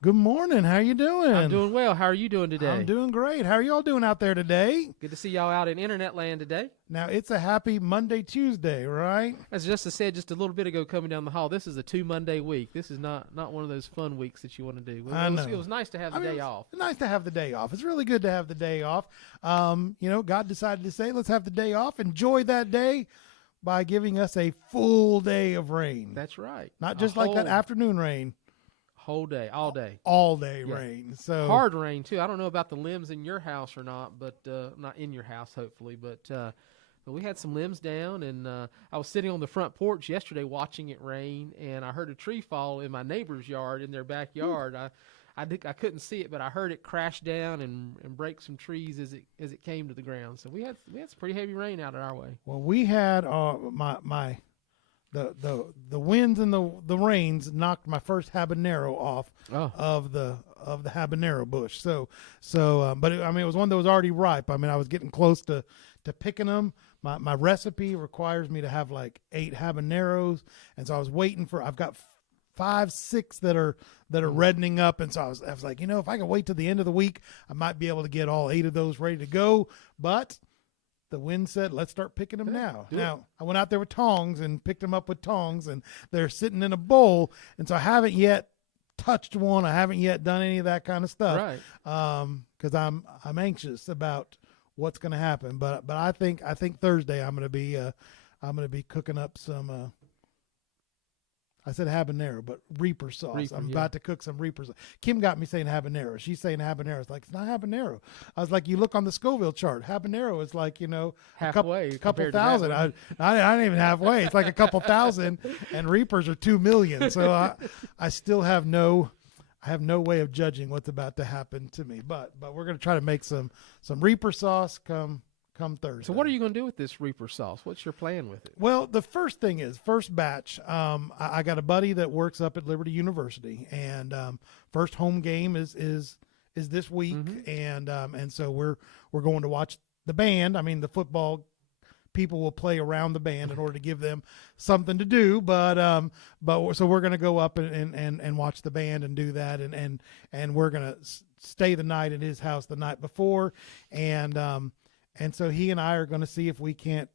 Good morning. How you doing? I'm doing well. How are you doing today? I'm doing great. How are y'all doing out there today? Good to see y'all out in internet land today. Now, it's a happy Monday, Tuesday, right? As Justice said just a little bit ago coming down the hall, this is a 2 Monday week. This is not one of those fun weeks that you want to do. I know. It was nice to have the day off. It's nice to have the day off. It's really good to have the day off. God decided to say, let's have the day off. Enjoy that day by giving us a full day of rain. That's right. Not just like that afternoon rain. Whole day, all day. All day rain. So hard rain too. I don't know about the limbs in your house or not, but not in your house, hopefully. But we had some limbs down, and I was sitting on the front porch yesterday watching it rain, and I heard a tree fall in my neighbor's yard in their backyard. I couldn't see it, but I heard it crash down and break some trees as it came to the ground. So we had some pretty heavy rain out our way. Well, we had the winds and the rains knocked my first habanero off of the habanero bush. But it was one that was already ripe. I mean, I was getting close to picking them. My recipe requires me to have like 8 habaneros, and so I was waiting for. I've got 5, 6 that are reddening up, and so I was like, if I can wait till the end of the week, I might be able to get all 8 of those ready to go. But the wind said, let's start picking them now. Now, I went out there with tongs and picked them up with tongs, and they're sitting in a bowl. And so I haven't yet touched one. I haven't yet done any of that kind of stuff. Right. Because I'm anxious about what's going to happen. But I think Thursday I'm going to be cooking up some. I said habanero, but Reaper sauce. I'm about to cook some Reaper sauce. Kim got me saying habanero. She's saying habanero. It's like, it's not habanero. I was like, you look on the Scoville chart. Habanero is like, halfway, a couple thousand. I ain't even halfway. It's like a couple thousand, and Reapers are 2 million. So I still have no way of judging what's about to happen to me. But we're going to try to make some Reaper sauce come Thursday. So what are you going to do with this Reaper sauce? What's your plan with it? Well, the first thing is first batch. I got a buddy that works up at Liberty University, and first home game is this week, and so we're going to watch the band. I mean, the football people will play around the band in order to give them something to do, but so we're going to go up and watch the band and do that, and we're going to stay the night at his house the night before, and so he and I are going to see if we can't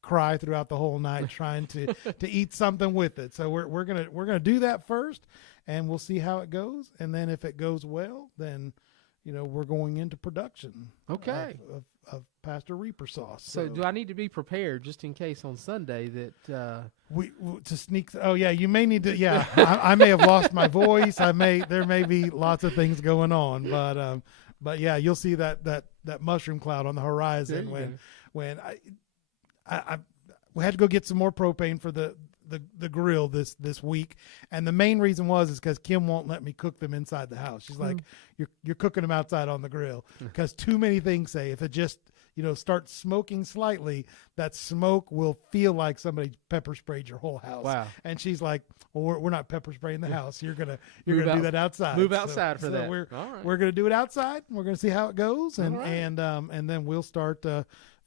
cry throughout the whole night trying to eat something with it. So we're gonna do that first, and we'll see how it goes. And then if it goes well, then we're going into production. Okay. Of Pastor Reaper sauce. So do I need to be prepared just in case on Sunday that we to sneak? Oh yeah, you may need to. Yeah, I may have lost my voice. There may be lots of things going on, but yeah, you'll see that mushroom cloud on the horizon when we had to go get some more propane for the grill this week, and the main reason is because Kim won't let me cook them inside the house. She's like, you're cooking them outside on the grill, because too many things say if it just starts smoking slightly, that smoke will feel like somebody pepper sprayed your whole house. Wow. And she's like, well, we're not pepper spraying the house. You're gonna do that outside. Move outside for that. We're gonna do it outside. We're gonna see how it goes, and then we'll start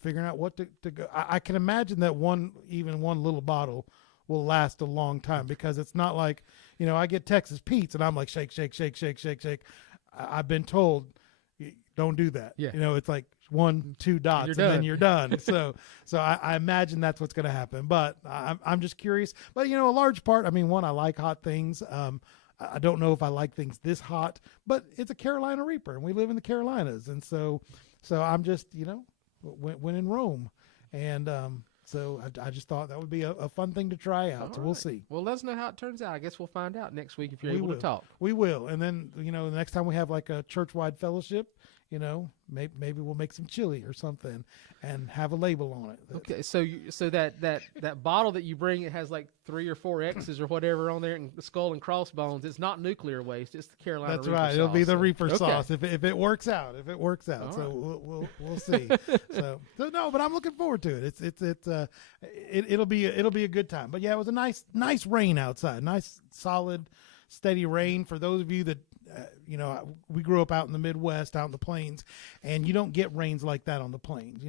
figuring out what to go. I can imagine that one little bottle will last a long time, because it's not like, I get Texas Pete's and I'm like, shake, shake, shake, shake, shake, shake. I've been told, don't do that. Yeah. It's like 1, 2 dots and then you're done. So I imagine that's what's going to happen, but I'm just curious. But a large part, I like hot things. I don't know if I like things this hot, but it's a Carolina Reaper and we live in the Carolinas. And so I'm just, when in Rome, and so I just thought that would be a fun thing to try out. All so we'll right. see. Well, let us know how it turns out. I guess we'll find out next week if you're able to talk. We will. And then, the next time we have like a church-wide fellowship, maybe we'll make some chili or something and have a label on it. Okay, so that bottle that you bring, it has like 3 or 4 X's or whatever on there, and the skull and crossbones. It's not nuclear waste. It's the Carolina. That's Reaper right. sauce. It'll be the So, Reaper okay. sauce if it works out. If it works out. All So right. we'll see. so no, but I'm looking forward to it. It'll be a good time. But yeah, it was a nice rain outside. Nice solid steady rain. For those of you that we grew up out in the Midwest, out in the plains, and you don't get rains like that on the plains.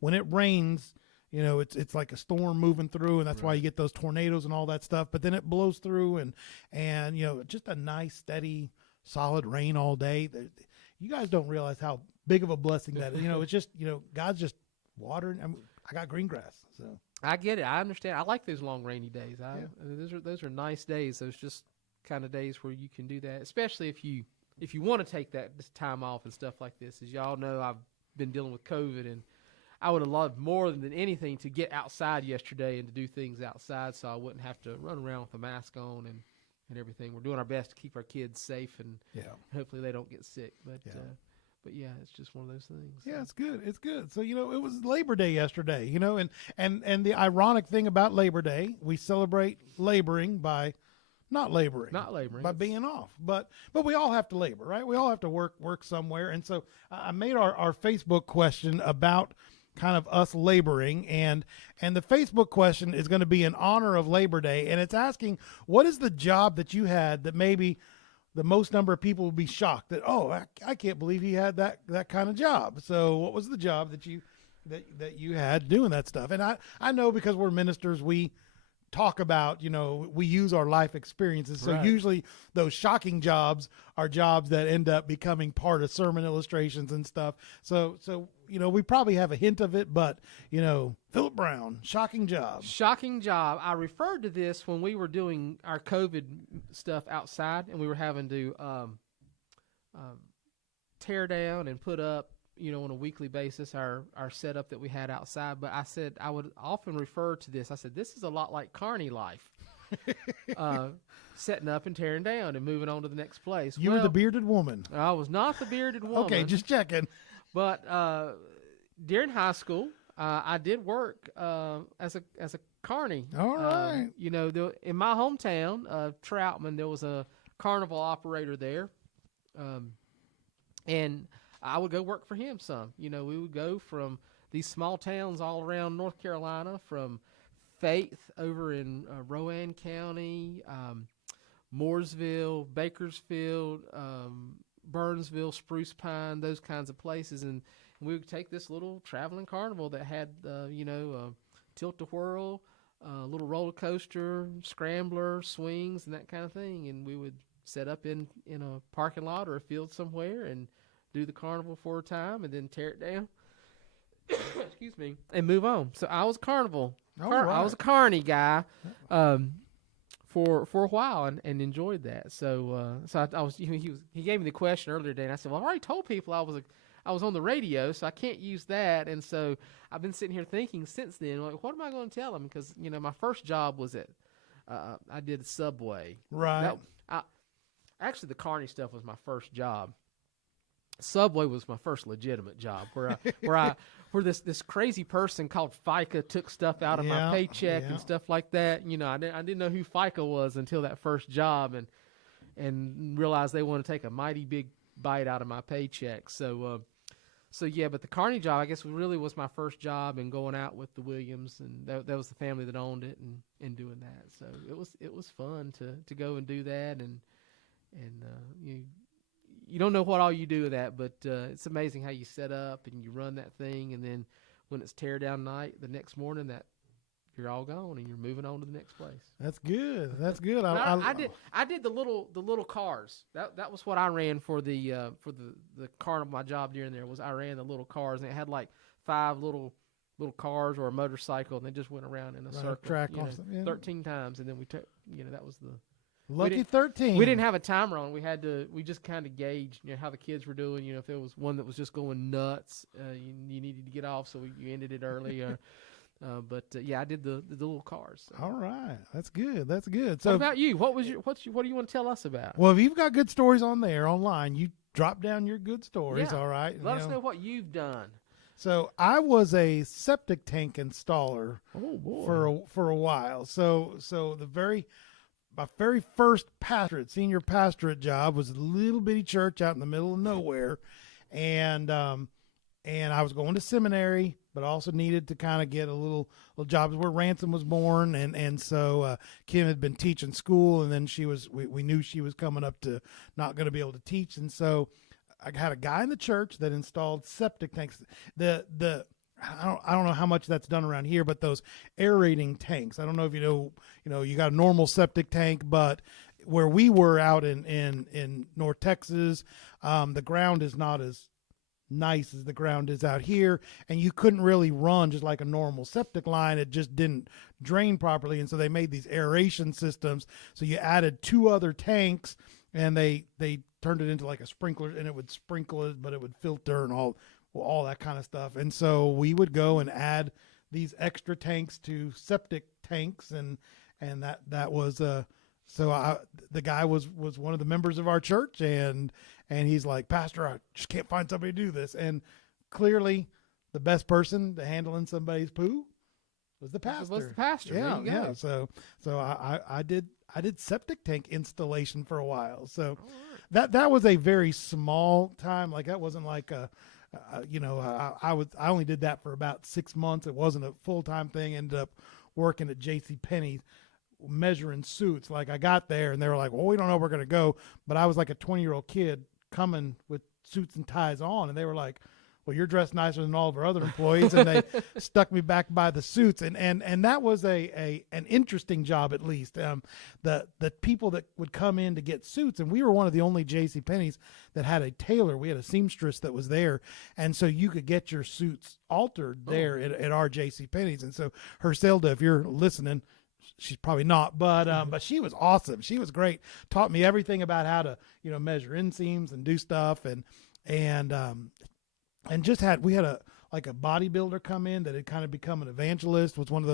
When it rains, you know, it's like a storm moving through, and that's why you get those tornadoes and all that stuff. But then it blows through, and you know, just a nice, steady, solid rain all day. You guys don't realize how big of a blessing that is. You know, it's just, you know, God's just watering. I got green grass, so. I get it. I understand. I like those long rainy days. Those are nice days. Those just kind of days where you can do that, especially if you want to take this time off and stuff like this. As y'all know, I've been dealing with COVID, and I would have loved more than anything to get outside yesterday and to do things outside, so I wouldn't have to run around with a mask on and everything. We're doing our best to keep our kids safe, and hopefully they don't get sick. But yeah, it's just one of those things. Yeah, it's good. It's good. So, you know, it was Labor Day yesterday, you know, and the ironic thing about Labor Day, we celebrate laboring by not laboring. By being off. But we all have to labor, right? We all have to work somewhere. And so I made our Facebook question about kind of us laboring, and the Facebook question is going to be in honor of Labor Day, and it's asking, what is the job that you had that maybe the most number of people would be shocked that, oh, I can't believe he had that kind of job. So what was the job that you had doing that stuff? And I know, because we're ministers, we talk about, you know, we use our life experiences. So usually those shocking jobs are jobs that end up becoming part of sermon illustrations and stuff. So, you know, we probably have a hint of it, but, you know, Philip Brown, shocking job. Shocking job. I referred to this when we were doing our COVID stuff outside, and we were having to tear down and put up, you know, on a weekly basis, our setup that we had outside. But I said, I would often refer to this. I said, this is a lot like carny life. Setting up and tearing down and moving on to the next place. You were the bearded woman. I was not the bearded woman. Okay, just checking. But during high school, I did work as a carny. All right. You know, in my hometown of Troutman, there was a carnival operator there. And I would go work for him some. You know, we would go from these small towns all around North Carolina, from Faith over in Rowan County, Mooresville, Bakersfield, Burnsville, Spruce Pine, those kinds of places. And we would take this little traveling carnival that had, you know, tilt-a-whirl, little roller coaster, scrambler, swings, and that kind of thing. And we would set up in a parking lot or a field somewhere and do the carnival for a time and then tear it down. Excuse me. And move on. So I was carnival. I was a carny guy for a while and enjoyed that. So I was he gave me the question earlier today, and I said, well, I already told people I was on the radio, so I can't use that. And so I've been sitting here thinking since then, like, what am I going to tell them? Because, you know, my first job was at I did Subway. Right. Actually, the carny stuff was my first job. Subway was my first legitimate job, where this crazy person called FICA took stuff out of my paycheck and stuff like that. You know, I didn't know who FICA was until that first job, and realized they want to take a mighty big bite out of my paycheck. So yeah, but the carny job, I guess, really was my first job, and going out with the Williams, and that was the family that owned it, and doing that. So it was fun to go and do that, and you don't know what all you do with that, but it's amazing how you set up and you run that thing, and then when it's tear down night, the next morning, that you're all gone and you're moving on to the next place. That's good. That's good. I did the little cars. That was what I ran for the carnival. My job during there was I ran the little cars, and it had like 5 little cars or a motorcycle, and they just went around in a circle, track, 13 times, and then we took, you know, that was the lucky 13. We didn't have a timer on. We just kind of gauged, you know, how the kids were doing. You know, if there was one that was just going nuts, you needed to get off, so you ended it early. But yeah, I did the little cars. So. All right, that's good. That's good. So, what about you? What do you want to tell us about? Well, if you've got good stories on there online, you drop down your good stories. Yeah. All right, let us know what you've done. So I was a septic tank installer. Oh boy. for a while. So my very first senior pastorate job was a little bitty church out in the middle of nowhere, and I was going to seminary, but also needed to kind of get a little jobs where Ransom was born, and so Kim had been teaching school, and then we knew she was coming up to not going to be able to teach, and so I had a guy in the church that installed septic tanks. I don't know how much that's done around here, but those aerating tanks. I don't know if you got a normal septic tank, but where we were out in North Texas, the ground is not as nice as the ground is out here, and you couldn't really run just like a normal septic line. It just didn't drain properly, and so they made these aeration systems. So you added 2 other tanks, and they turned it into like a sprinkler, and it would sprinkle it, but it would filter and all that kind of stuff. And so we would go and add these extra tanks to septic tanks, and that was the guy was one of the members of our church, and he's like, Pastor, I just can't find somebody to do this. And clearly the best person to handling somebody's poo was the pastor. Was the pastor. Yeah, There you go. yeah. So I did septic tank installation for a while. So that was a very small time. Like that wasn't like I only did that for about 6 months. It wasn't a full-time thing. Ended up working at JCPenney measuring suits. Like I got there and they were like, well, we don't know where we're going to go. But I was like a 20-year-old kid coming with suits and ties on. And they were like, well, you're dressed nicer than all of our other employees. And they stuck me back by the suits. And that was an interesting job, at least. The people that would come in to get suits, and we were one of the only JCPenney's that had a tailor. We had a seamstress that was there. And so you could get your suits altered there at our JCPenney's. And so Herselda, if you're listening, she's probably not, but she was awesome. She was great. Taught me everything about how to, measure inseams and do stuff. And we had a bodybuilder come in that had kind of become an evangelist, was one of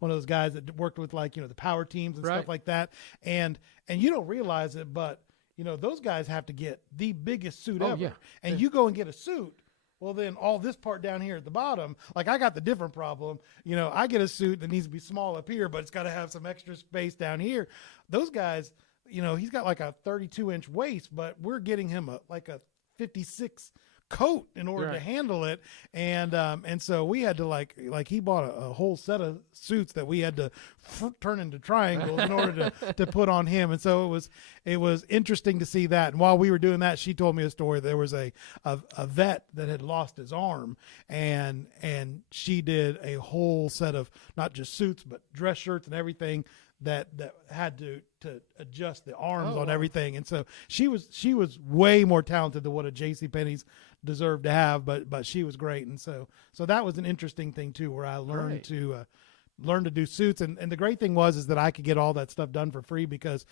those guys that worked with the power teams and stuff like that. And you don't realize it, but those guys have to get the biggest suit ever. Yeah. And you go and get a suit. Well, then all this part down here at the bottom, like I got the different problem. I get a suit that needs to be small up here, but it's got to have some extra space down here. Those guys, he's got like a 32-inch waist, but we're getting him a 56 coat in order to handle it. And so we had to like he bought a whole set of suits that we had to turn into triangles in order to put on him. And so it was interesting to see that. And while we were doing that, she told me a story. There was a vet that had lost his arm, and she did a whole set of not just suits, but dress shirts and everything that had to adjust the arms on everything. And so she was way more talented than what a JCPenney's deserved to have, but she was great. And so that was an interesting thing too, where I learned to do suits. And the great thing is that I could get all that stuff done for free because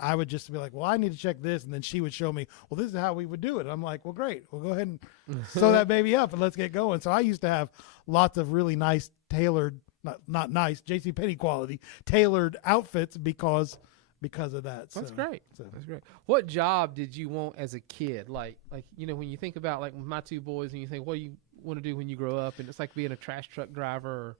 I would just be like, well, I need to check this. And then she would show me, well, this is how we would do it. I'm like, well, great. We'll go ahead and sew that baby up and let's get going. So I used to have lots of really nice tailored, not nice, JCPenney quality tailored outfits because of that. That's great. That's great. What job did you want as a kid? Like when you think about like my 2 boys and you think, what do you want to do when you grow up? And it's like being a trash truck driver or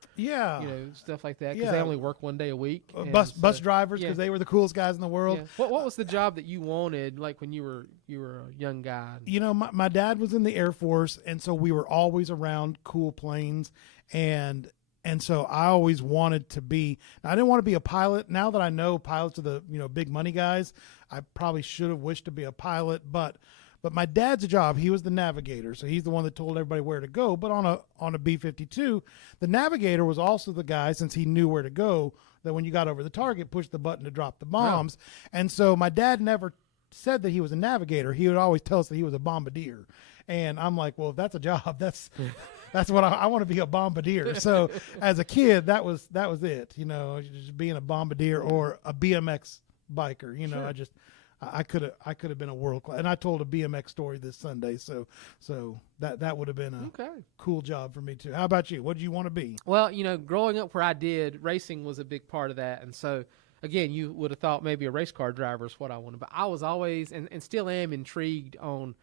stuff like that, because they only work 1 day a week. Bus drivers, because they were the coolest guys in the world. Yeah. What was the job that you wanted, like when you were a young guy? My dad was in the Air Force, and so we were always around cool planes, and so I always wanted to be. I didn't want to be a pilot. Now that I know pilots are the big money guys, I probably should have wished to be a pilot. But my dad's job, he was the navigator, so he's the one that told everybody where to go. But on a B-52, the navigator was also the guy, since he knew where to go, that when you got over the target, pushed the button to drop the bombs. Yeah. And so my dad never said that he was a navigator. He would always tell us that he was a bombardier. And I'm like, well, if that's a job, that's what I want to be, a bombardier. So as a kid, that was it, just being a bombardier or a BMX biker. Sure. I could have been a world class. And I told a BMX story this Sunday. So that would have been a cool job for me too. How about you? What did you want to be? Well, growing up where I did, racing was a big part of that. And so again, you would have thought maybe a race car driver is what I wanted, but I was always, and still am, intrigued on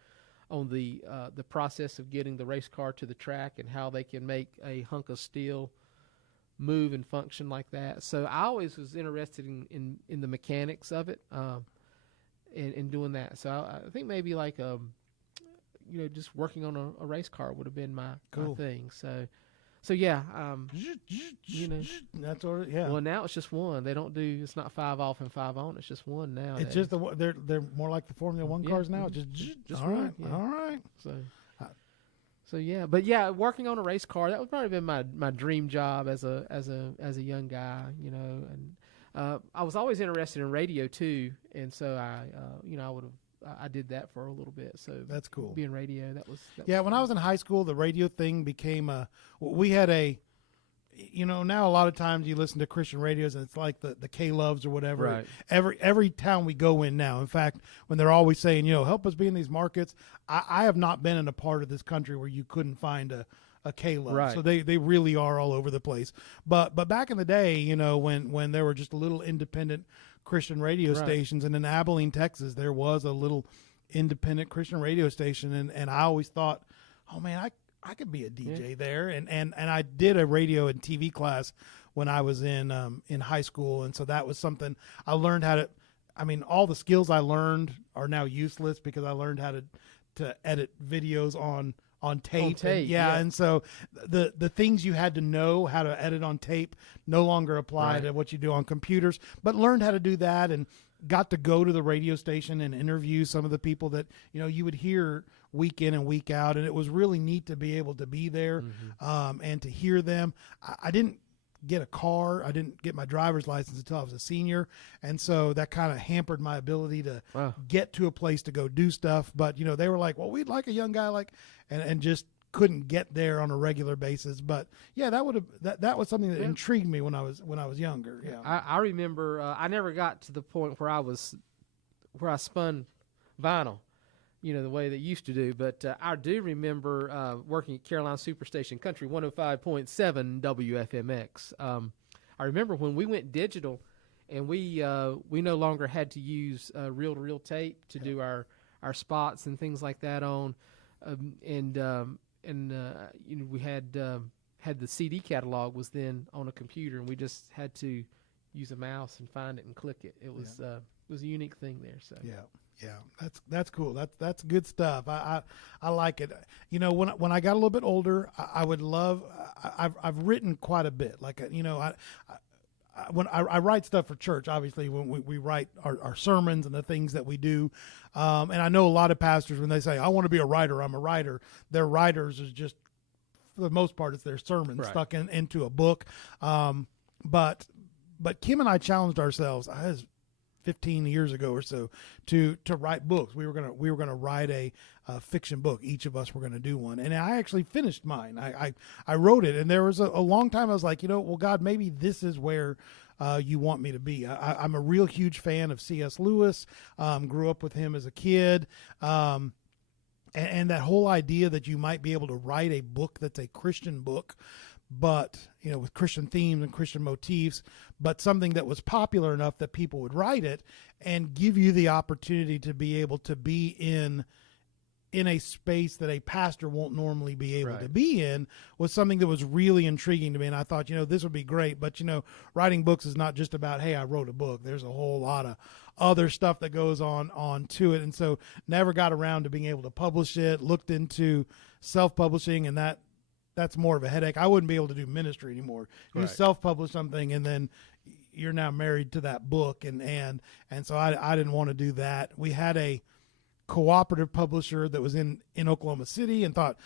the process of getting the race car to the track and how they can make a hunk of steel move and function like that. So I always was interested in the mechanics of it, and doing that. So I think maybe like just working on a race car would have been my thing. So yeah, that's all. Yeah. Well, now it's just one. They don't do. It's not 5 off and 5 on. It's just one now. It's just they're more like the Formula One cars now. Just all one. right. Yeah. All right. So So yeah, but yeah, working on a race car, that would probably been my dream job as a young guy, and I was always interested in radio too, and so I did that for a little bit. So That's cool. Being radio, that was Yeah, when I was in high school, the radio thing became we had now a lot of times you listen to Christian radios and it's like the K-Loves or whatever. Right. Every town we go in now, in fact, when they're always saying, help us be in these markets, I have not been in a part of this country where you couldn't find a K-Love. Right. So they really are all over the place. But back in the day, when there were just a little independent Christian radio Right. stations, and in Abilene, Texas, there was a little independent Christian radio station, and I always thought, oh man, I could be a DJ there, and I did a radio and TV class when I was in high school, and so that was something I learned how to. I mean, all the skills I learned are now useless because I learned how to edit videos on tape. And so the things you had to know how to edit on tape no longer apply Right. to what you do on computers, but learned how to do that and got to go to the radio station and interview some of the people that you would hear week in and week out, and it was really neat to be able to be there and to hear them. I didn't get a car. I didn't get my driver's license until I was a senior, and so that kind of hampered my ability to Wow. get to a place to go do stuff. But they were like, well, we'd like a young guy and just couldn't get there on a regular basis. But yeah, that was something that intrigued me when I was younger. Yeah. I remember I never got to the point where I spun vinyl, the way they used to do. But I do remember working at Carolina Superstation Country 105.7 WFMX. I remember when we went digital, and we no longer had to use reel-to-reel tape to do our spots and things like that on, we had the CD catalog was then on a computer, and we just had to use a mouse and find it and click it. It was a unique thing there. So yeah, that's cool. That's good stuff. I like it. When I got a little bit older, I would love. I've written quite a bit. Like when I write stuff for church, obviously when we write our sermons and the things that we do, and I know a lot of pastors when they say I want to be a writer, I'm a writer. Their writers is just for the most part it's their sermon Right. stuck into a book. But Kim and I challenged ourselves. I was 15 years ago or so to write books. We were gonna write a fiction book. Each of us were gonna do one, and I actually finished mine. I wrote it, and there was a long time I was like, well, God, maybe this is where you want me to be. I'm a real huge fan of C.S. Lewis. Grew up with him as a kid. And that whole idea that you might be able to write a book that's a Christian book, but with Christian themes and Christian motifs, but something that was popular enough that people would write it and give you the opportunity to be able to be in a space that a pastor won't normally be able Right. to be in, was something that was really intriguing to me. And I thought, this would be great. But, writing books is not just about, hey, I wrote a book. There's a whole lot of other stuff that goes on to it. And so never got around to being able to publish it, looked into self-publishing, and that's more of a headache. I wouldn't be able to do ministry anymore. You Right. self-publish something and then you're now married to that book. And so I didn't want to do that. We had a cooperative publisher that was in Oklahoma City and thought,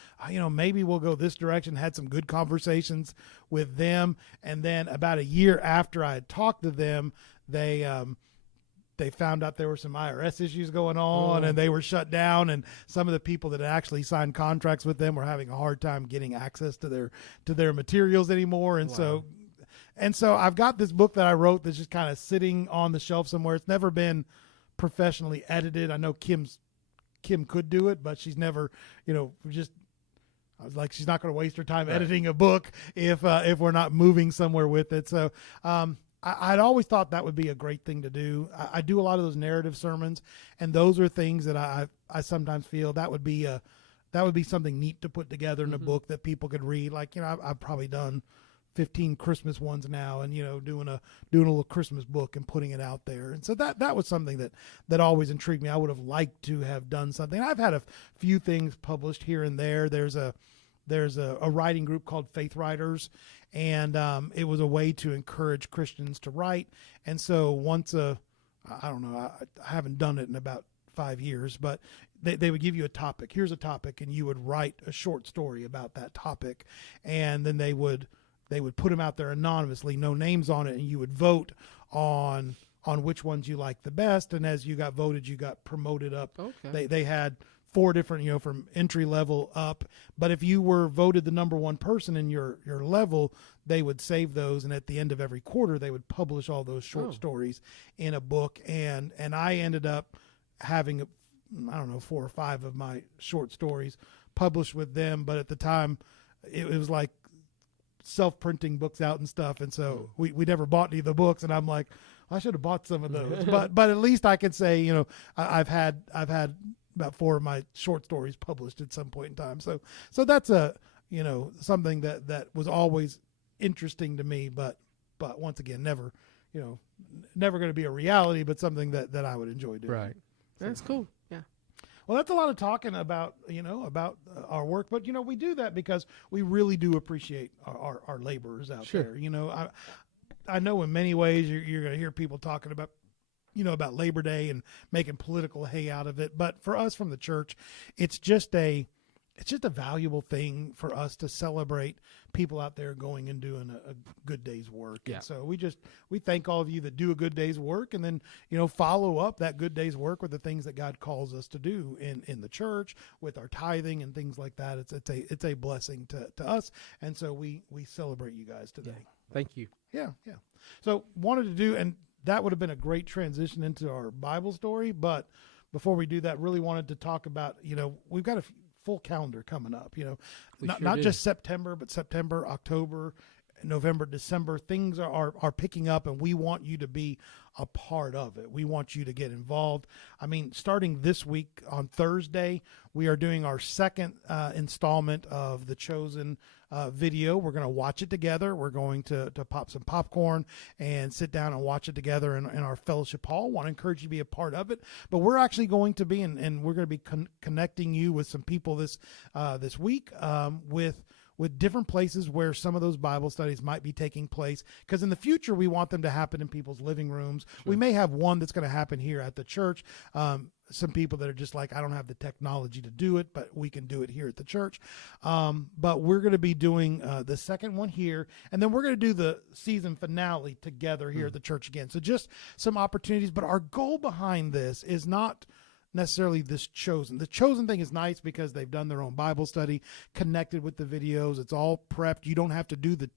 maybe we'll go this direction, had some good conversations with them. And then about a year after I had talked to them, they found out there were some IRS issues going on and they were shut down. And some of the people that had actually signed contracts with them were having a hard time getting access to their materials anymore. And so I've got this book that I wrote that's just kind of sitting on the shelf somewhere. It's never been professionally edited. I know Kim could do it, but she's never, I was like, she's not going to waste her time Right. editing a book if we're not moving somewhere with it. So, I'd always thought that would be a great thing to do. I do a lot of those narrative sermons, and those are things that I sometimes feel that would be something neat to put together in a book that people could read. Like, I've probably done 15 Christmas ones now, and doing a little Christmas book and putting it out there. And so that was something that always intrigued me. I would have liked to have done something. I've had a few things published here and there. There's a writing group called Faith Writers, and it was a way to encourage Christians to write. And so I don't know, I haven't done it in about 5 years, but they would give you a topic. Here's a topic, and you would write a short story about that topic, and then they would put them out there anonymously, no names on it, and you would vote on which ones you liked the best. And as you got voted, you got promoted up. Okay. They had 4 different, from entry level up. But if you were voted the number one person in your level, they would save those, and at the end of every quarter, they would publish all those short stories in a book. And I ended up having, I don't know, 4 or 5 of my short stories published with them. But at the time, it was like self-printing books out and stuff, and so we never bought any of the books. And I'm like, I should have bought some of those. but at least I could say, I've had about 4 of my short stories published at some point in time. So that's something that was always interesting to me, but once again, never going to be a reality, but something that I would enjoy doing. Right. That's cool. Yeah. Well, that's a lot of talking about, our work, but, we do that because we really do appreciate our laborers out Sure. there. I know in many ways you're going to hear people talking about, about Labor Day and making political hay out of it. But for us from the church, it's just a valuable thing for us to celebrate people out there going and doing a good day's work. Yeah. And so we thank all of you that do a good day's work, and then, follow up that good day's work with the things that God calls us to do in the church with our tithing and things like that. It's a blessing to us. And so we celebrate you guys today. Yeah. Thank you. Yeah. So wanted to do, and that would have been a great transition into our Bible story. But before we do that, really wanted to talk about, we've got a full calendar coming up, not just September, but September, October, November, December. Things are picking up, and we want you to be a part of it. We want you to get involved. I mean, starting this week on Thursday, we are doing our second installment of the Chosen video. We're going to watch it together. We're going to pop some popcorn and sit down and watch it together in our fellowship hall. Want to encourage you to be a part of it. But we're actually going to be, and we're going to be connecting you with some people this week with different places where some of those Bible studies might be taking place. Because in the future, we want them to happen in people's living rooms. Sure. We may have one that's going to happen here at the church. Some people that are just like, I don't have the technology to do it, but we can do it here at the church. But we're going to be doing the second one here, and then we're going to do the season finale together here at the church again. So just some opportunities. But our goal behind this is not necessarily this Chosen. The Chosen thing is nice because they've done their own Bible study, connected with the videos. It's all prepped. You don't have to do the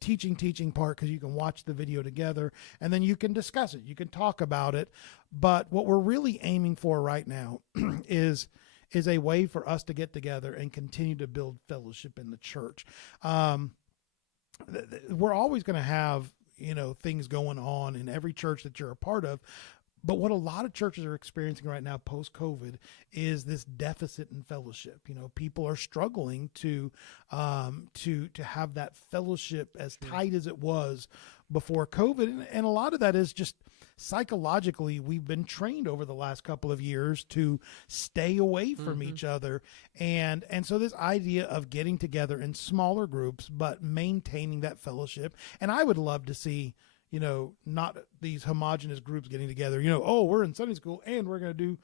teaching part, because you can watch the video together and then you can discuss it. You can talk about it. But what we're really aiming for right now is a way for us to get together and continue to build fellowship in the church. We're always going to have, things going on in every church that you're a part of. But what a lot of churches are experiencing right now post-COVID is this deficit in fellowship. People are struggling to have that fellowship as tight as it was before COVID. And a lot of that is just psychologically, we've been trained over the last couple of years to stay away from each other. And so this idea of getting together in smaller groups, but maintaining that fellowship. And I would love to see, not these homogenous groups getting together, we're in Sunday school and we're going to do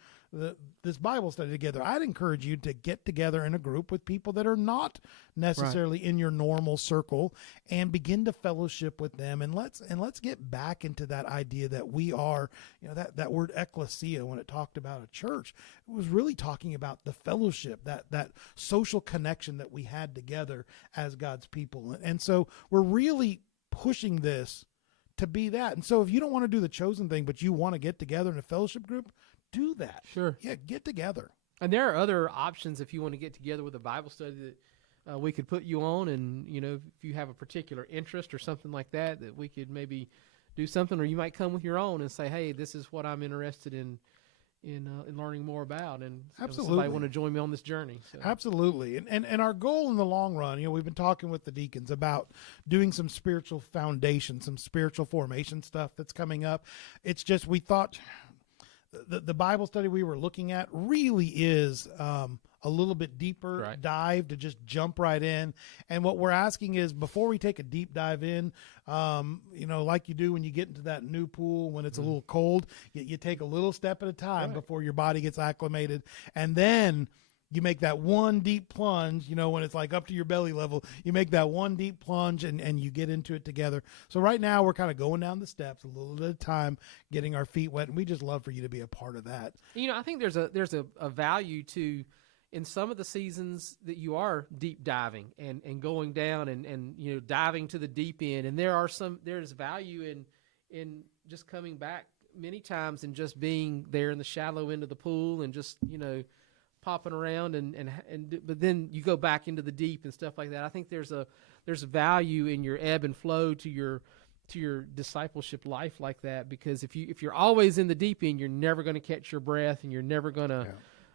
this Bible study together. I'd encourage you to get together in a group with people that are not necessarily in your normal circle and begin to fellowship with them. And let's get back into that idea that we are, that word ecclesia, when it talked about a church, it was really talking about the fellowship, that social connection that we had together as God's people. And so we're really pushing this to be that. And so if you don't want to do the Chosen thing, but you want to get together in a fellowship group, do that. Sure. Yeah, get together. And there are other options if you want to get together with a Bible study that we could put you on. And, if you have a particular interest or something like that we could maybe do something, or you might come with your own and say, hey, this is what I'm interested in learning more about, and absolutely, somebody want to join me on this journey. So. Absolutely. And our goal in the long run, we've been talking with the deacons about doing some spiritual foundation, some spiritual formation stuff that's coming up. It's just, we thought the Bible study we were looking at really is a little bit deeper Right. dive to just jump right in. And what we're asking is before we take a deep dive in, like you do when you get into that new pool when it's a little cold, you take a little step at a time Right. before your body gets acclimated. And then you make that one deep plunge, when it's like up to your belly level, you make that one deep plunge and you get into it together. So right now we're kind of going down the steps a little at a time, getting our feet wet. And we just love for you to be a part of that. I think there's a value to in some of the seasons that you are deep diving and going down and diving to the deep end. And there's value in just coming back many times and just being there in the shallow end of the pool and just, popping around but then you go back into the deep and stuff like that. I think there's value in your ebb and flow to your discipleship life like that, because if you're always in the deep end, you're never going to catch your breath and you're never going to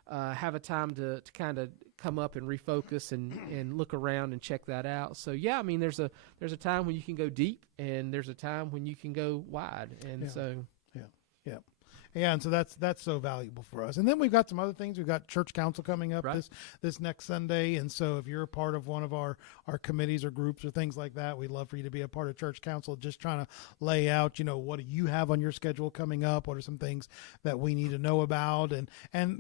have a time to kind of come up and refocus and look around and check that out. So yeah, I mean there's a time when you can go deep and there's a time when you can go wide, and Yeah, and so that's so valuable for us. And then we've got some other things. We've got church council coming up Right. this next Sunday. And so if you're a part of one of our committees or groups or things like that, we'd love for you to be a part of church council, just trying to lay out, what do you have on your schedule coming up? What are some things that we need to know about? And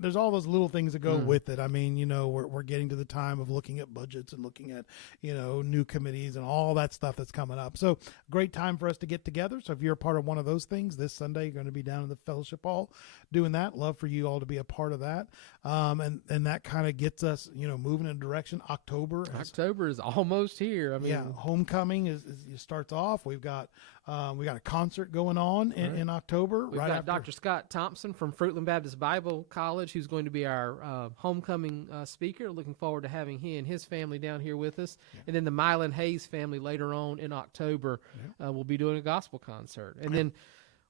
there's all those little things that go with it. I mean, we're getting to the time of looking at budgets and looking at, new committees and all that stuff that's coming up. So great time for us to get together. So if you're a part of one of those things this Sunday, you're going to be down in the fellowship hall doing that. Love for you all to be a part of that. And that kind of gets us, moving in a direction. October October is almost here. I mean, homecoming is starts off. We've got a concert going on in October. We've got Dr. Scott Thompson from Fruitland Baptist Bible College, who's going to be our homecoming speaker. Looking forward to having he and his family down here with us. And then the Mylan Hayes family later on in October will be doing a gospel concert. And then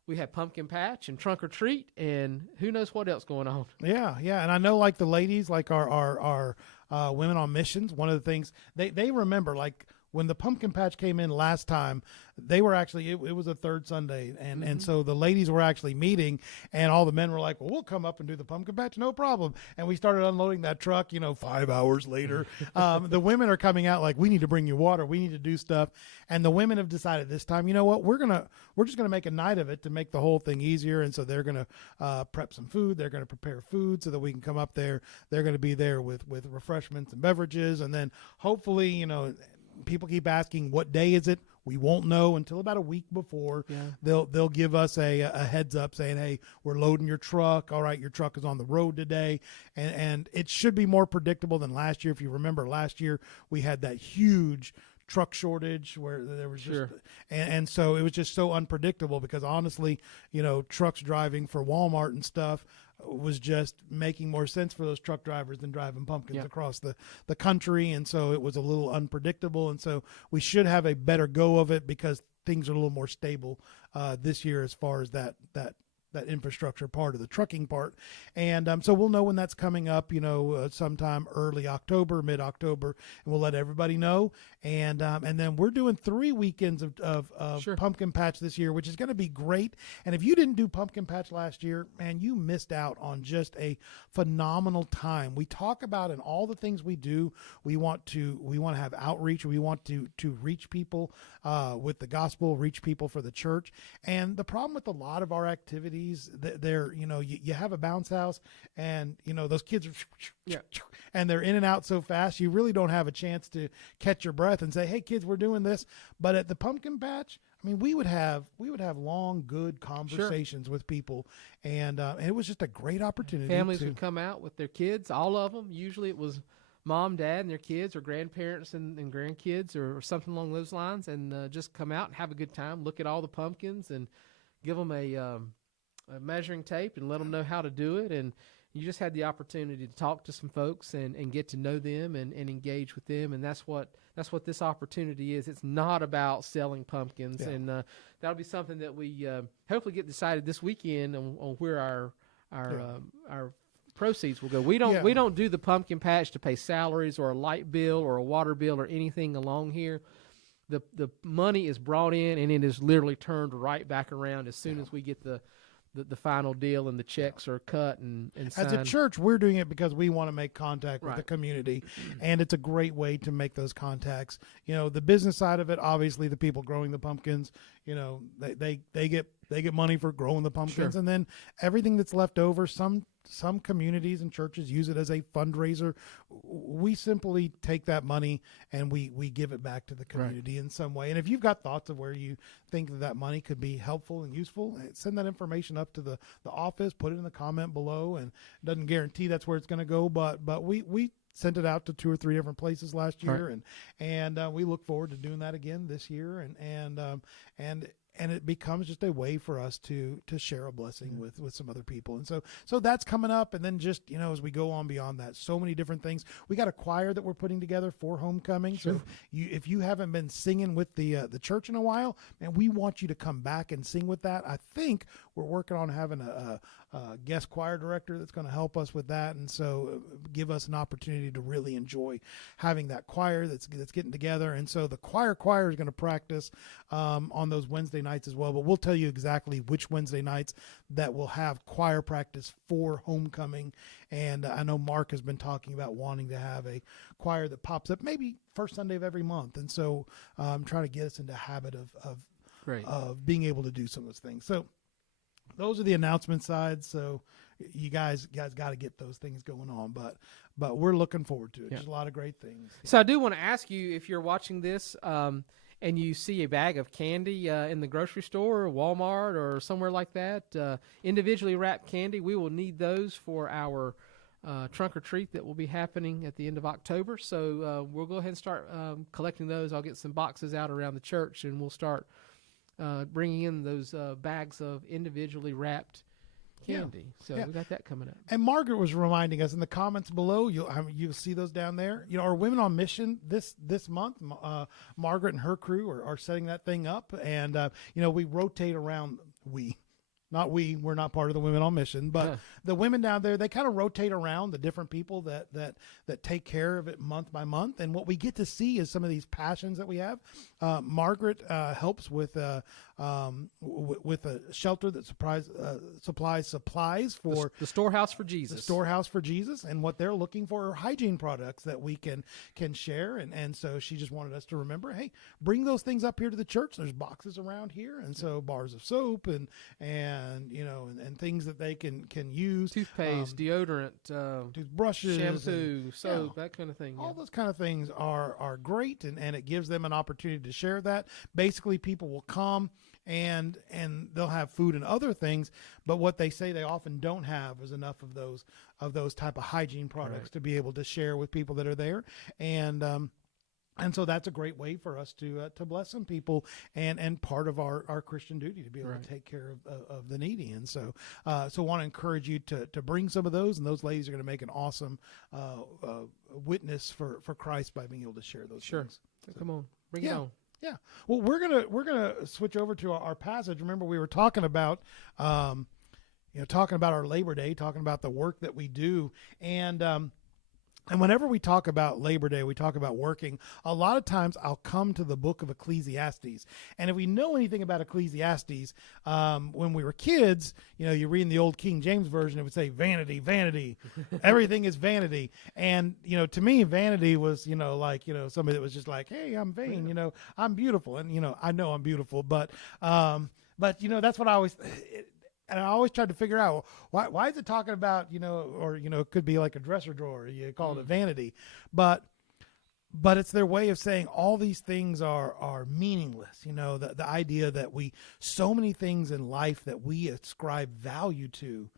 we have Pumpkin Patch and Trunk or Treat, and who knows what else going on. Yeah. And I know, like the ladies, like our women on missions, one of the things they remember, like when the Pumpkin Patch came in last time, they were actually, it was a third Sunday. And so the ladies were actually meeting, and all the men were like, well, we'll come up and do the Pumpkin Patch. No problem. And we started unloading that truck, 5 hours later. The women are coming out like, we need to bring you water. We need to do stuff. And the women have decided this time, you know what, we're just going to make a night of it to make the whole thing easier. And so they're going to prep some food. They're going to prepare food so that we can come up there. They're going to be there with refreshments and beverages. And then hopefully, people keep asking, what day is it? We won't know until about a week before. Yeah. They'll give us a heads up saying, hey, we're loading your truck. All right, your truck is on the road today. And it should be more predictable than last year. If you remember last year, we had that huge truck shortage where there was just, and so it was just so unpredictable because honestly, trucks driving for Walmart and stuff was just making more sense for those truck drivers than driving pumpkins across the country. And so it was a little unpredictable. And so we should have a better go of it because things are a little more stable this year as far as that infrastructure part of the trucking part. And so we'll know when that's coming up, sometime early October, mid-October, and we'll let everybody know. And then we're doing 3 weekends of Pumpkin Patch this year, which is going to be great. And if you didn't do Pumpkin Patch last year, man, you missed out on just a phenomenal time. We talk about in all the things we do, we want to have outreach. We want to reach people with the gospel, reach people for the church. And the problem with a lot of our activities, they're, you have a bounce house and, those kids are, and they're in and out so fast, you really don't have a chance to catch your breath and say, hey kids, we're doing this. But at the Pumpkin Patch, I mean, we would have long, good conversations with people. And it was just a great opportunity. Families would come out with their kids, all of them. Usually it was mom, dad, and their kids, or grandparents and grandkids, or something along those lines, and just come out and have a good time, look at all the pumpkins and give them a measuring tape and let them know how to do it. And you just had the opportunity to talk to some folks and get to know them and engage with them. And that's what this opportunity is. It's not about selling pumpkins. And that'll be something that we hopefully get decided this weekend on where our proceeds will go. We don't do the Pumpkin Patch to pay salaries or a light bill or a water bill or anything along here. The money is brought in and it is literally turned right back around as soon as we get the the final deal and the checks are cut and signed. As a church, we're doing it because we want to make contact with the Right. community, and it's a great way to make those contacts. You know, the business side of it, obviously, the people growing the pumpkins, you know, they get money for growing the pumpkins, Sure. and then everything that's left over, some communities and churches use it as a fundraiser. We simply take that money and we give it back to the community in some way. And if you've got thoughts of where you think that money could be helpful and useful, send that information up to the office, put it in the comment below, and it doesn't guarantee that's where it's going to go, but we sent it out to 2 or 3 different places last year, Right. and we look forward to doing that again this year, and it becomes just a way for us to share a blessing with some other people. And so that's coming up. And then just, you know, as we go on beyond that, so many different things. We got a choir that we're putting together for homecoming. Sure. So if you haven't been singing with the church in a while, man, we want you to come back and sing with that. I think we're working on having a guest choir director that's going to help us with that. And so give us an opportunity to really enjoy having that choir that's getting together. And so the choir is going to practice on those Wednesday nights as well, but we'll tell you exactly which Wednesday nights that will have choir practice for homecoming. And I know Mark has been talking about wanting to have a choir that pops up maybe first Sunday of every month. And so trying to get us into a habit Great. of being able to do some of those things. So those are the announcement sides. So you guys got to get those things going on, but we're looking forward to it. Yeah. Just a lot of great things. So I do want to ask you, if you're watching this and you see a bag of candy in the grocery store or Walmart or somewhere like that, individually wrapped candy, we will need those for our trunk or treat that will be happening at the end of October. So we'll go ahead and start collecting those. I'll get some boxes out around the church, and we'll start bringing in those bags of individually wrapped candy. So Yeah. we got that coming up. And Margaret was reminding us in the comments below. You'll see those down there. You know, our Women on Mission this month. Margaret and her crew are setting that thing up, and you know, we rotate around. We're not part of the Women on Mission, but the women down there, they kind of rotate around the different people that take care of it month by month. And what we get to see is some of these passions that we have. Margaret helps with a shelter that supplies supplies for The Storehouse for Jesus. the Storehouse for Jesus, and what they're looking for are hygiene products that we can share. And so she just wanted us to remember, hey, bring those things up here to the church. There's boxes around here, and so bars of soap and you know, and things that they can use, Toothpaste, deodorant, toothbrushes, shampoo, soap, that kind of thing. all those kind of things are great, and it gives them an opportunity to share that. Basically, people will come and they'll have food and other things, but what they say they often don't have is enough of those type of hygiene products to be able to share with people that are there. And so that's a great way for us to bless some people, and part of our Christian duty to be able to take care of the needy. And so I want to encourage you to bring some of those, and those ladies are going to make an awesome witness for Christ by being able to share those things. So come on, bring it on. Yeah. Well, we're gonna switch over to our passage. Remember, we were talking about talking about our Labor Day, talking about the work that we do, and whenever we talk about Labor Day, we talk about working, a lot of times I'll come to the book of Ecclesiastes. And if we know anything about Ecclesiastes, when we were kids, you know, you read in the old King James Version, it would say, vanity, vanity, everything is vanity. And, you know, to me, vanity was, you know, like, you know, somebody that was just like, hey, I'm vain, you know, I'm beautiful. And, you know I'm beautiful, but, you know, that's what I always... And I always tried to figure out why is it talking about, you know, or, you know, it could be like a dresser drawer. You call it a vanity, but it's their way of saying all these things are meaningless. You know, the idea that so many things in life that we ascribe value to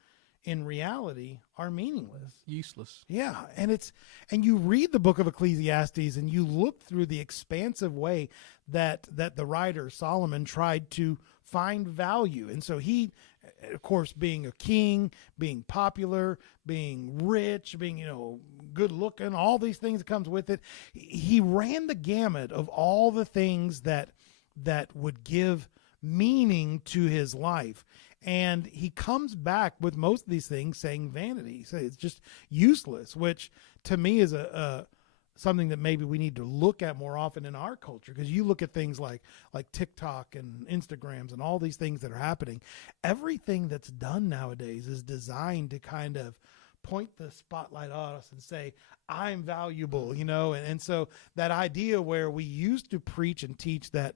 in reality are meaningless. Useless. Yeah. And you read the book of Ecclesiastes and you look through the expansive way that the writer Solomon tried to find value. And so he, of course, being a king, being popular, being rich, being, you know, good looking, all these things that comes with it, he ran the gamut of all the things that would give meaning to his life. And he comes back with most of these things saying vanity. So it's just useless, which to me is something that maybe we need to look at more often in our culture, because you look at things like TikTok and Instagrams and all these things that are happening. Everything that's done nowadays is designed to kind of point the spotlight on us and say, I'm valuable, and so that idea where we used to preach and teach that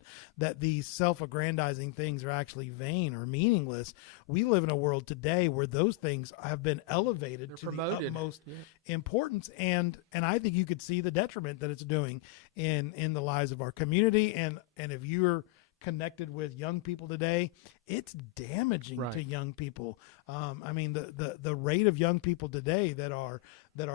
these self-aggrandizing things are actually vain or meaningless, we live in a world today where those things have been elevated They're to promoted. the utmost importance, and I think you could see the detriment that it's doing in the lives of our community, and if you're connected with young people today, it's damaging to young people. I mean, the rate of young people today that are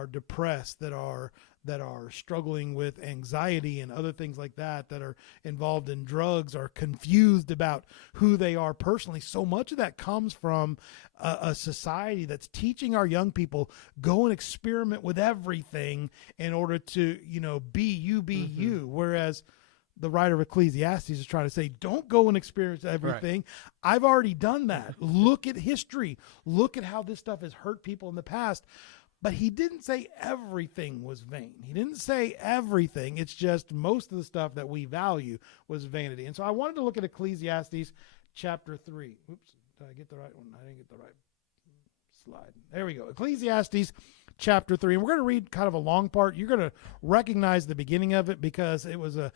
depressed, that are struggling with anxiety and other things like that are involved in drugs, are confused about who they are personally. So much of that comes from a society that's teaching our young people, go and experiment with everything in order to, be you. Whereas the writer of Ecclesiastes is trying to say, don't go and experience everything. Right. I've already done that. Look at history. Look at how this stuff has hurt people in the past. But he didn't say everything was vain. He didn't say everything. It's just most of the stuff that we value was vanity. And so I wanted to look at Ecclesiastes chapter 3. Oops, did I get the right one? I didn't get the right slide. There we go. Ecclesiastes chapter 3, and we're going to read kind of a long part. You're going to recognize the beginning of it because it was a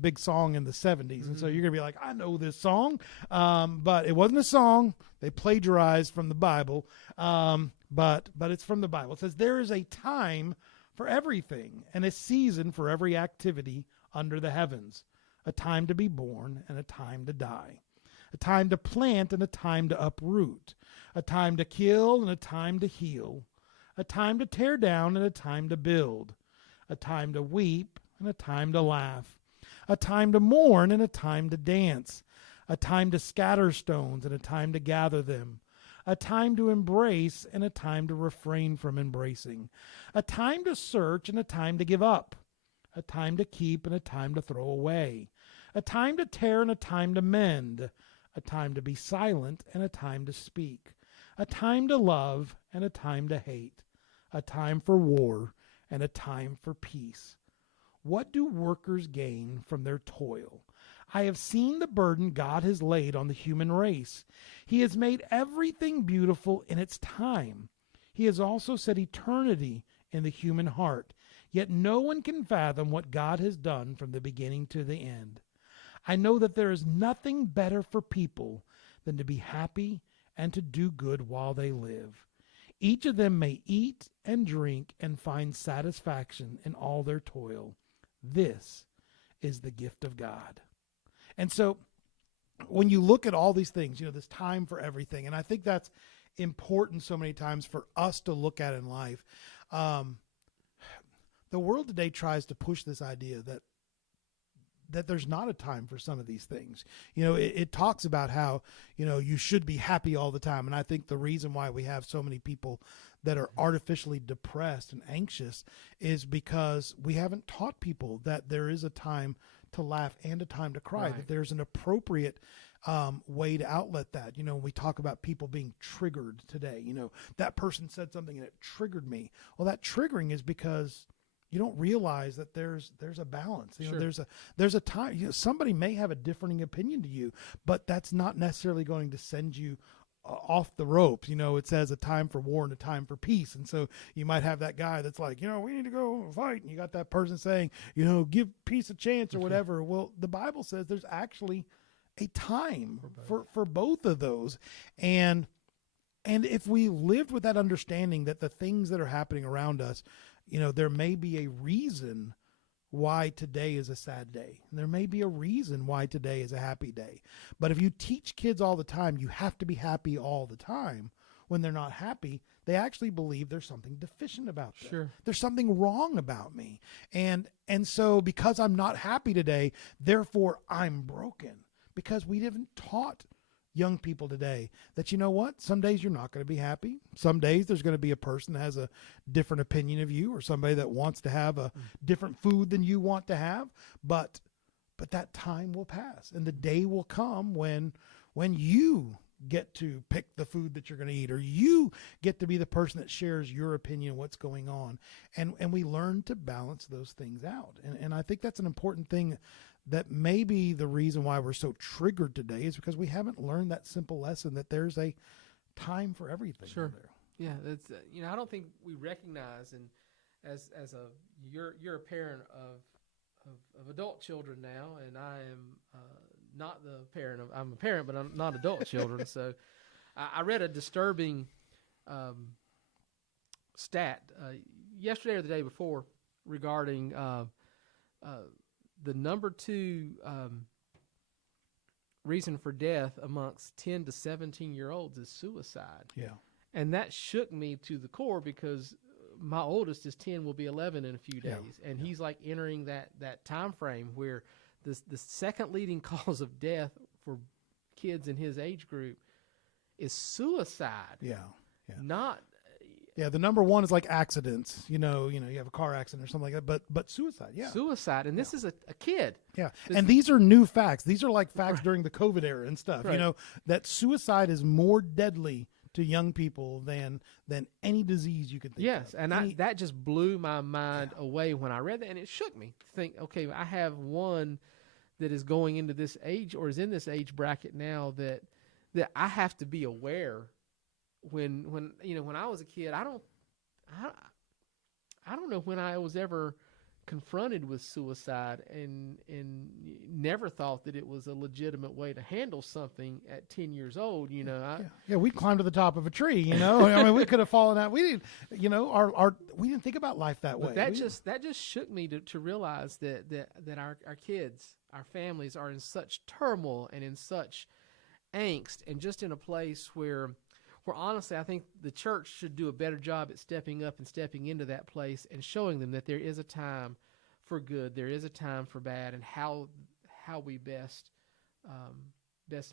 big song in the 70s, and so you're going to be like, I know this song, but it wasn't a song. They plagiarized from the Bible, but it's from the Bible. It says, there is a time for everything and a season for every activity under the heavens, a time to be born and a time to die, a time to plant and a time to uproot, a time to kill and a time to heal, a time to tear down and a time to build, a time to weep and a time to laugh, a time to mourn and a time to dance, a time to scatter stones and a time to gather them, a time to embrace and a time to refrain from embracing, a time to search and a time to give up, a time to keep and a time to throw away, a time to tear and a time to mend, a time to be silent and a time to speak, a time to love and a time to hate, a time for war and a time for peace. What do workers gain from their toil? I have seen the burden God has laid on the human race. He has made everything beautiful in its time. He has also set eternity in the human heart. Yet no one can fathom what God has done from the beginning to the end. I know that there is nothing better for people than to be happy and to do good while they live. Each of them may eat and drink and find satisfaction in all their toil. This is the gift of God. And so when you look at all these things, this time for everything, and I think that's important so many times for us to look at in life. The world today tries to push this idea that there's not a time for some of these things. It talks about how, you should be happy all the time. And I think the reason why we have so many people that are artificially depressed and anxious is because we haven't taught people that there is a time to laugh and a time to cry, that there's an appropriate way to outlet that. We talk about people being triggered today. That person said something and it triggered me. Well, that triggering is because you don't realize that there's a balance. There's a time. Somebody may have a differing opinion to you, but that's not necessarily going to send you off the ropes. It says a time for war and a time for peace. And so you might have that guy that's like, we need to go fight. And you got that person saying, give peace a chance or whatever. Well, the Bible says there's actually a time for both of those. And if we lived with that understanding that the things that are happening around us, there may be a reason why today is a sad day. And there may be a reason why today is a happy day. But if you teach kids all the time, you have to be happy all the time. When they're not happy, they actually believe there's something deficient about them. Sure. There's something wrong about me. And so because I'm not happy today, therefore I'm broken. Because we haven't taught young people today that, some days you're not going to be happy. Some days there's going to be a person that has a different opinion of you, or somebody that wants to have a different food than you want to have. But that time will pass, and the day will come when you get to pick the food that you're going to eat, or you get to be the person that shares your opinion, what's going on. And we learn to balance those things out. And I think that's an important thing, that may be the reason why we're so triggered today, is because we haven't learned that simple lesson that there's a time for everything. Sure. Yeah, that's I don't think we recognize, and as you're a parent of adult children now, and I am not the parent of, I'm a parent, but I'm not adult children. So I read a disturbing stat yesterday or the day before regarding the number 2 reason for death amongst 10 to 17-year-olds is suicide. Yeah. And that shook me to the core, because my oldest is 10, will be 11 in a few days. And he's like entering that time frame where the second leading cause of death for kids in his age group is suicide. Yeah. Yeah. Not. Yeah. The number one is like accidents, you have a car accident or something like that, but suicide. Yeah. Suicide. And this is a kid. Yeah. And these are new facts. These are like facts during the COVID era and stuff, Right. That suicide is more deadly to young people than any disease you could think of. Yes, and that just blew my mind away when I read that, and it shook me to think, okay, I have one that is going into this age, or is in this age bracket now, that I have to be aware. When I was a kid, I don't know when I was ever confronted with suicide, and never thought that it was a legitimate way to handle something at 10 years old. We climbed to the top of a tree, I mean, we could have fallen out. We didn't, we didn't think about life that way. That just shook me to realize that our kids, our families, are in such turmoil and in such angst, and just in a place where honestly, I think the church should do a better job at stepping up and stepping into that place and showing them that there is a time for good, there is a time for bad, and how we best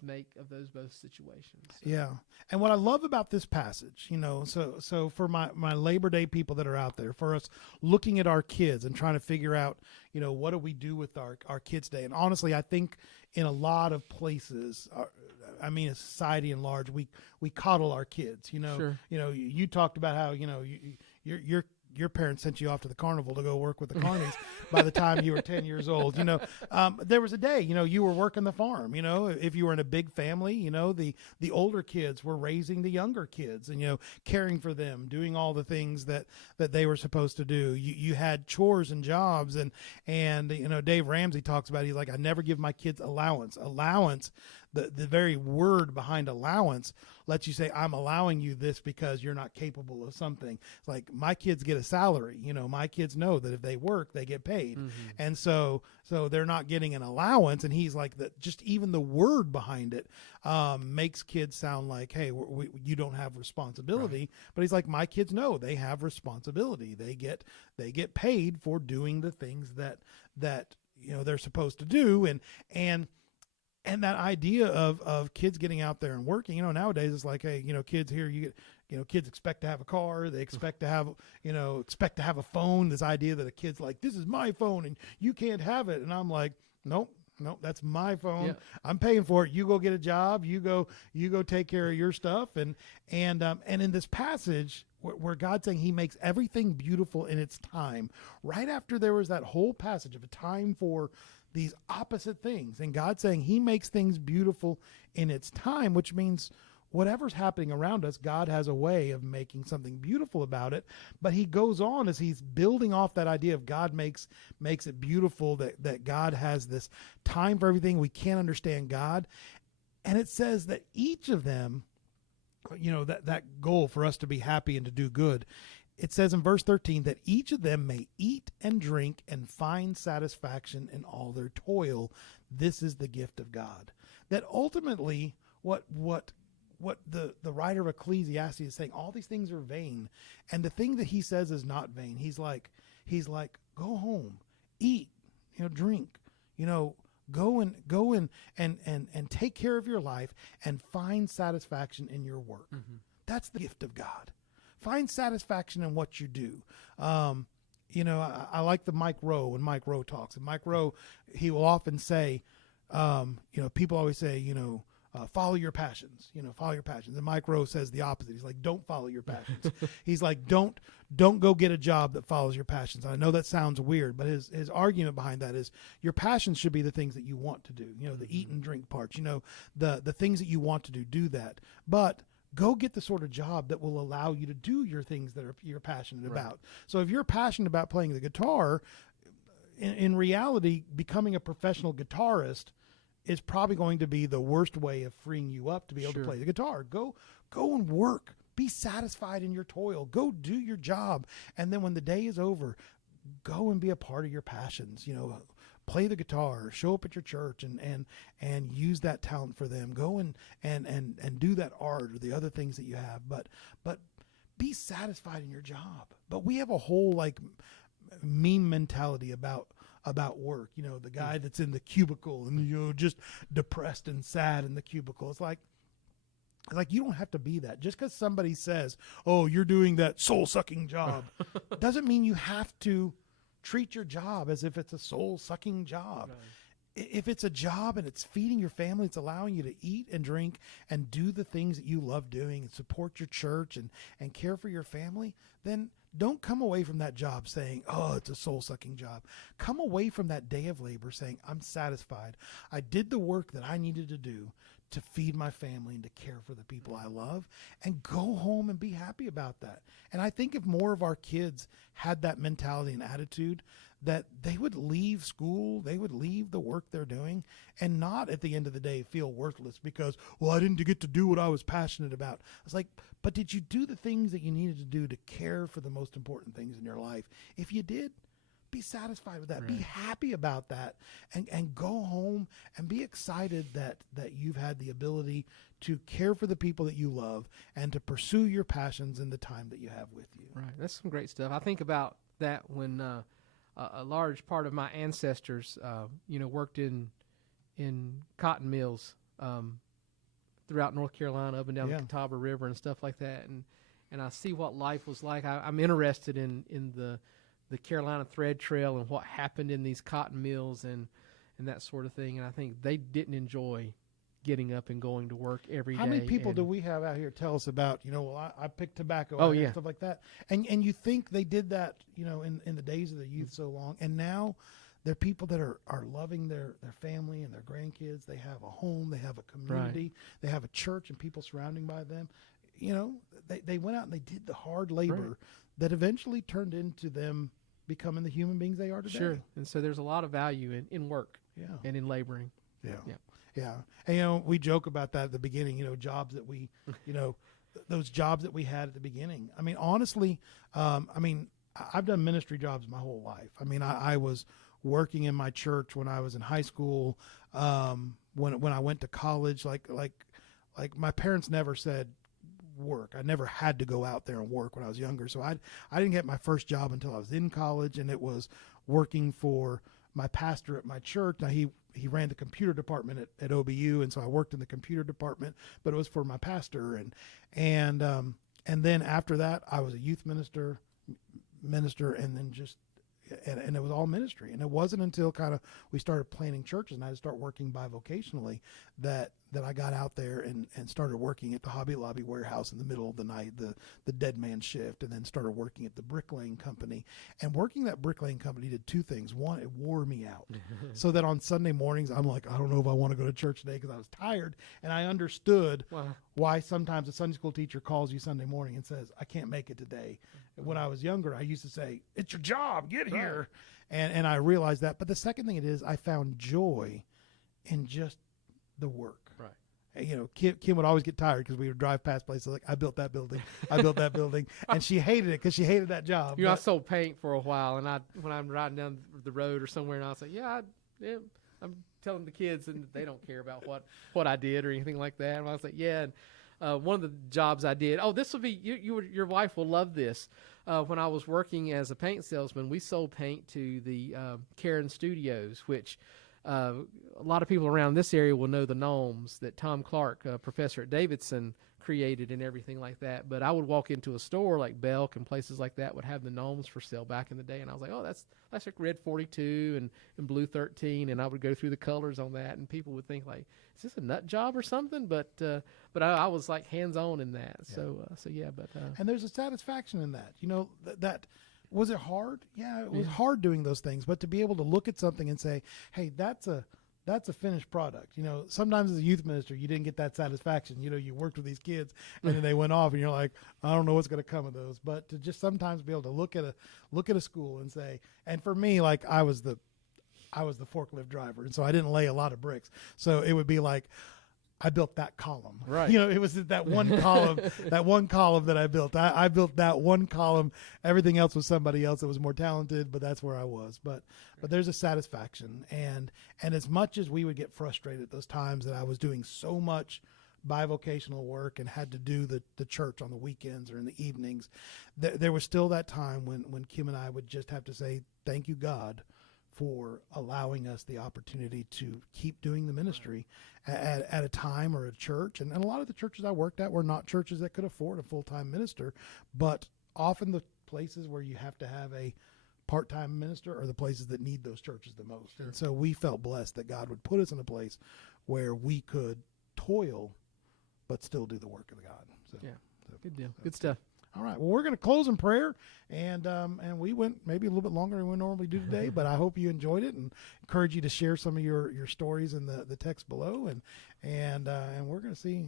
make of those both situations. So. Yeah. And what I love about this passage, so for my Labor Day people that are out there, for us looking at our kids and trying to figure out, what do we do with our kids today? And honestly, I think in a lot of places, in society in large, we coddle our kids, Sure. You talked about how, your parents sent you off to the carnival to go work with the carnies by the time you were 10 years old. There was a day, you were working the farm, if you were in a big family, the older kids were raising the younger kids and, caring for them, doing all the things that they were supposed to do. You had chores and jobs and Dave Ramsey talks about, he's like, I never give my kids allowance. The very word behind allowance lets you say, I'm allowing you this because you're not capable of something. It's like, my kids get a salary. My kids know that if they work, they get paid. Mm-hmm. And so they're not getting an allowance. And he's like, that just even the word behind it makes kids sound like, hey, you don't have responsibility. Right. But he's like, my kids know they have responsibility. They get paid for doing the things that they're supposed to do. And that idea of kids getting out there and working, nowadays it's like, hey, kids here, kids expect to have a car. They expect to have, a phone. This idea that a kid's like, this is my phone and you can't have it. And I'm like, nope, that's my phone. Yeah. I'm paying for it. You go get a job. You go take care of your stuff. And in this passage where God's saying he makes everything beautiful in its time, right after there was that whole passage of a time for these opposite things, and God saying he makes things beautiful in its time, which means whatever's happening around us, God has a way of making something beautiful about it. But he goes on as he's building off that idea of God makes it beautiful, that God has this time for everything. We can't understand God. And it says that each of them, that goal for us to be happy and to do good, it says in verse 13 that each of them may eat and drink and find satisfaction in all their toil. This is the gift of God. That ultimately what the writer of Ecclesiastes is saying, all these things are vain. And the thing that he says is not vain. He's like, go home, eat, drink, go and take care of your life and find satisfaction in your work. Mm-hmm. That's the gift of God. Find satisfaction in what you do. I like the Mike Rowe when Mike Rowe talks. And Mike Rowe, he will often say, people always say, follow your passions, follow your passions. And Mike Rowe says the opposite. He's like, don't follow your passions. He's like, don't go get a job that follows your passions. And I know that sounds weird, but his argument behind that is your passions should be the things that you want to do, the eat and drink parts, the things that you want to do that. But go get the sort of job that will allow you to do your things that you're passionate about. So if you're passionate about playing the guitar, in reality, becoming a professional guitarist is probably going to be the worst way of freeing you up to be able to play the guitar. Go and work. Be satisfied in your toil. Go do your job. And then when the day is over, go and be a part of your passions. Play the guitar, show up at your church and use that talent for them. Go and do that art or the other things that you have. But be satisfied in your job. But we have a whole meme mentality about work, the guy that's in the cubicle and just depressed and sad in the cubicle. It's like you don't have to be that. Just because somebody says, "Oh, you're doing that soul-sucking job," doesn't mean you have to treat your job as if it's a soul-sucking job. Right. If it's a job and it's feeding your family, it's allowing you to eat and drink and do the things that you love doing and support your church and care for your family, then don't come away from that job saying, "Oh, it's a soul-sucking job." Come away from that day of labor saying, "I'm satisfied. I did the work that I needed to do to feed my family and to care for the people I love," and go home and be happy about that. And I think if more of our kids had that mentality and attitude, that they would leave school, they would leave the work they're doing, and not at the end of the day feel worthless because, well, I didn't get to do what I was passionate about. It's like, but did you do the things that you needed to do to care for the most important things in your life? If you did, be satisfied with that. Right. Be happy about that, and go home and be excited that you've had the ability to care for the people that you love and to pursue your passions in the time that you have with you. Right. That's some great stuff. I think about that when a large part of my ancestors, worked in cotton mills throughout North Carolina, up and down the Catawba River and stuff like that. And I see what life was like. I'm interested in the Carolina Thread Trail and what happened in these cotton mills and that sort of thing. And I think they didn't enjoy getting up and going to work every day. How many people do we have out here tell us about, I picked tobacco out here and stuff like that. And you think they did that, in the days of the youth so long. And now they're people that are loving their family and their grandkids. They have a home, they have a community, they have a church and people surrounding by them. They went out and they did the hard labor that eventually turned into them becoming the human beings they are today. Sure. And so there's a lot of value in work and in laboring. Yeah. And, we joke about that at the beginning, jobs that we, those jobs that we had at the beginning. I mean, honestly, I've done ministry jobs my whole life. I mean, I was working in my church when I was in high school, when I went to college, like my parents never said work. I never had to go out there and work when I was younger. So I didn't get my first job until I was in college, and it was working for my pastor at my church. Now he ran the computer department at OBU, and so I worked in the computer department, but it was for my pastor. And then after that, I was a youth minister, and then and it was all ministry. And it wasn't until kind of we started planning churches and I had to start working bivocationally that I got out there and started working at the Hobby Lobby warehouse in the middle of the night, the dead man shift, and then started working at the bricklaying company. And working that bricklaying company did two things. One, it wore me out. So that on Sunday mornings, I'm like, I don't know if I want to go to church today because I was tired. And I understood why sometimes a Sunday school teacher calls you Sunday morning and says, I can't make it today. When I was younger, I used to say, it's your job, get here. And I realized that. But the second thing it is, I found joy in just the work. Kim would always get tired because we would drive past places like, I built that building, and she hated it because she hated that job. I sold paint for a while, and when I'm riding down the road or somewhere, and I'll say, I'm telling the kids, and they don't care about what I did or anything like that. And I'll say, and one of the jobs I did, this will be your wife will love this. When I was working as a paint salesman, we sold paint to the Karen Studios, which a lot of people around this area will know the Gnomes that Tom Clark, professor at Davidson, created and everything like that. But I would walk into a store like Belk and places like that would have the gnomes for sale back in the day, and I was like, oh, that's like red 42 and blue 13, and I would go through the colors on that, and people would think like, is this a nut job or something? But I was like hands on in that. Yeah. And there's a satisfaction in that. You know, that was it hard? Yeah, it was hard doing those things, but to be able to look at something and say, hey, that's a finished product. You know, sometimes as a youth minister, you didn't get that satisfaction. You know, you worked with these kids and then they went off and you're like, I don't know what's going to come of those. But to just sometimes be able to look at a school and say, and for me, like I was the forklift driver. And so I didn't lay a lot of bricks. So it would be like, I built that column. Right. You know, it was that one column, that I built. I built that one column. Everything else was somebody else that was more talented, but that's where I was. But there's a satisfaction. And as much as we would get frustrated at those times that I was doing so much bivocational work and had to do the church on the weekends or in the evenings, there was still that time when Kim and I would just have to say, thank you, God, for allowing us the opportunity to keep doing the ministry at a time or a church. And a lot of the churches I worked at were not churches that could afford a full-time minister, but often the places where you have to have a part-time minister are the places that need those churches the most. Sure. And so we felt blessed that God would put us in a place where we could toil but still do the work of God. So, good deal. Good stuff. All right. Well, we're going to close in prayer, and we went maybe a little bit longer than we normally do today, but I hope you enjoyed it, and encourage you to share some of your stories in the text below, and we're going to see,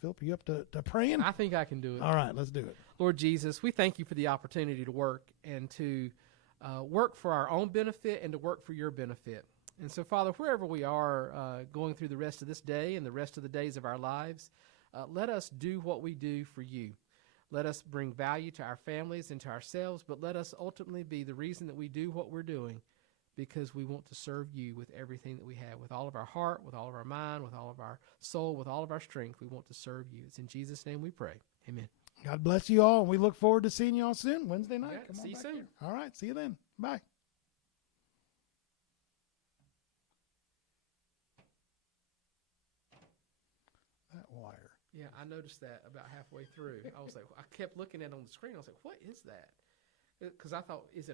Philip, you up to praying? I think I can do it. All right, let's do it. Lord Jesus, we thank you for the opportunity to work and to work for our own benefit and to work for your benefit. And so, Father, wherever we are going through the rest of this day and the rest of the days of our lives, let us do what we do for you. Let us bring value to our families and to ourselves, but let us ultimately be the reason that we do what we're doing, because we want to serve you with everything that we have, with all of our heart, with all of our mind, with all of our soul, with all of our strength. We want to serve you. It's in Jesus' name we pray. Amen. God bless you all, and we look forward to seeing you all soon, Wednesday night. Okay, see you soon. Here. All right, see you then. Bye. That wire. Yeah, I noticed that about halfway through. I was like, I kept looking at it on the screen. I was like, what is that? Because I thought, is it a